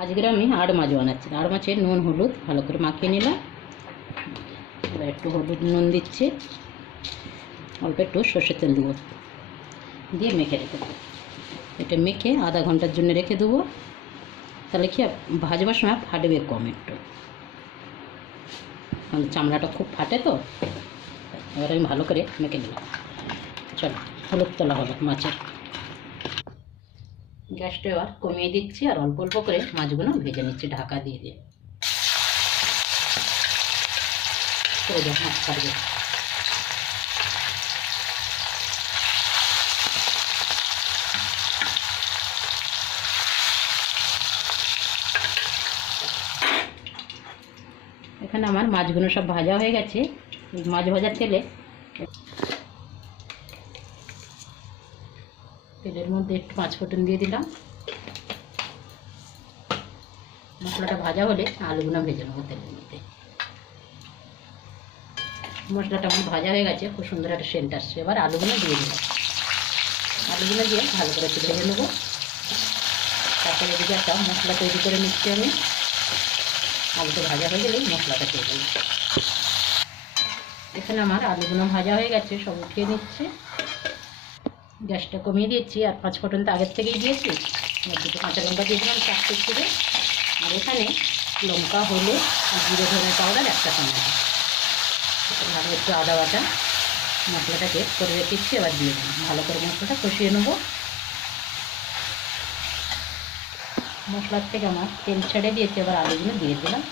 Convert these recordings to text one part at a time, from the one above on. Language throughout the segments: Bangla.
আজকে আমি আড় মাছ বানাচ্ছি। আড় মাছের নুন হলুদ ভালো করে মাখিয়ে নিলাম। এবার একটু হলুদ নুন দিচ্ছি, অল্প একটু সর্ষের তেল দেবো, দিয়ে মেখে রেখে দেবো। এটা মেখে আধা ঘন্টার জন্য রেখে দেবো। তাহলে কি ভাজবার সময় ফাটবে কম একটু, কারণ চামড়াটা খুব ফাটে তো। এবার আমি ভালো করে মেখে নিলাম। চলো হলুদ তোলা হবে মাছের। গ্যাসটা এবার কমিয়ে দিচ্ছি আর অল্প অল্প করে মাছগুলো ভেজে নিচ্ছি ঢাকা দিয়ে দিয়ে। মাছ ছাড়বে। এখানে আমার মাছগুলো সব ভাজা হয়ে গেছে। মাছ ভাজার তেলের মধ্যে একটু পাঁচ ফোড়ন দিয়ে দিলাম। মশলাটা ভাজা হলে আলুগুলো ভেজে নেবো তেলের মধ্যে। মশলাটা আমার ভাজা হয়ে গেছে, খুব সুন্দর একটা সেন্ট আসছে। এবার আলুগুলো দিয়ে দিলাম। আলুগুলো দিয়ে ভালো করে একটু ভেজে নেবো। তারপরে এদিকে একটা মশলা তৈরি করে নিচ্ছি আমি। আলুটা ভাজা হয়ে গেলেই মশলাটা দিয়ে দেবো। এখানে আমার আলুগুলো ভাজা হয়ে গেছে, সব উঠিয়ে নিচ্ছে। গ্যাসটা কমিয়ে দিয়েছি আর পাঁচ ফোড়ন তো আগের থেকেই দিয়েছি। দুটো কাঁচা লঙ্কা দিয়ে দিলাম চারটে করে। আর এখানে লঙ্কা, হলুদ, জিরে ধনে পাউডার একটা চামচ, ভালো একটু আদা বাটা মশলাটাকে করে রেখেছি। এবার দিয়ে দিলাম, ভালো করে মশলাটা কষিয়ে নেবো। মশলার থেকে আমার তেল ছেড়ে দিয়েছে। এবার আলুগুলো দিয়ে দিলাম।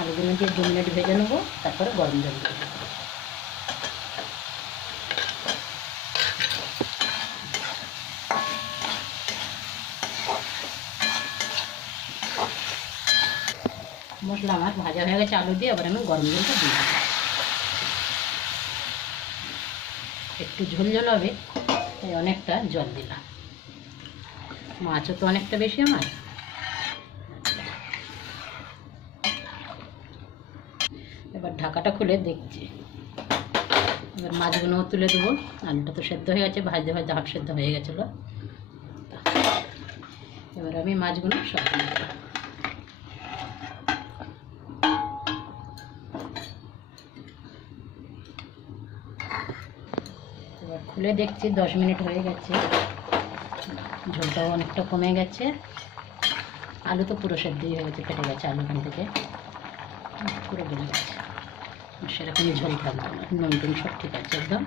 আলুগুলো দিয়ে 2 মিনিট ভেজে নেবো, তারপরে গরম জল দিয়ে দেবো। মশলা আমার ভাজা হয়ে গেছে আলু দিয়ে। এবার আমি গরম জলটা দিয়ে দেবো। একটু ঝোল ঝোল হবে তাই অনেকটা জল দিলাম। মাছও তো অনেকটা বেশি আমার। এবার ঢাকাটা খুলে দেখছি। এবার মাছগুলোও তুলে দেবো। আলুটা তো সেদ্ধ হয়ে গেছে, ভাজতে ভাজতে হাফ সেদ্ধ হয়ে গেছিলো। এবার আমি মাছগুলো সব দিয়ে দেবো। এবার খুলে দেখছি 10 মিনিট হয়ে গেছে। ঝোলটাও অনেকটা কমে গেছে। আলু তো পুরো সেদ্ধই হয়ে গেছে, ফেটে গেছে আলু এখান থেকে, পুরো গলে গেছে। সেরকমই ঝোল থাকবে না, নুন টুন সব ঠিক আছে একদম।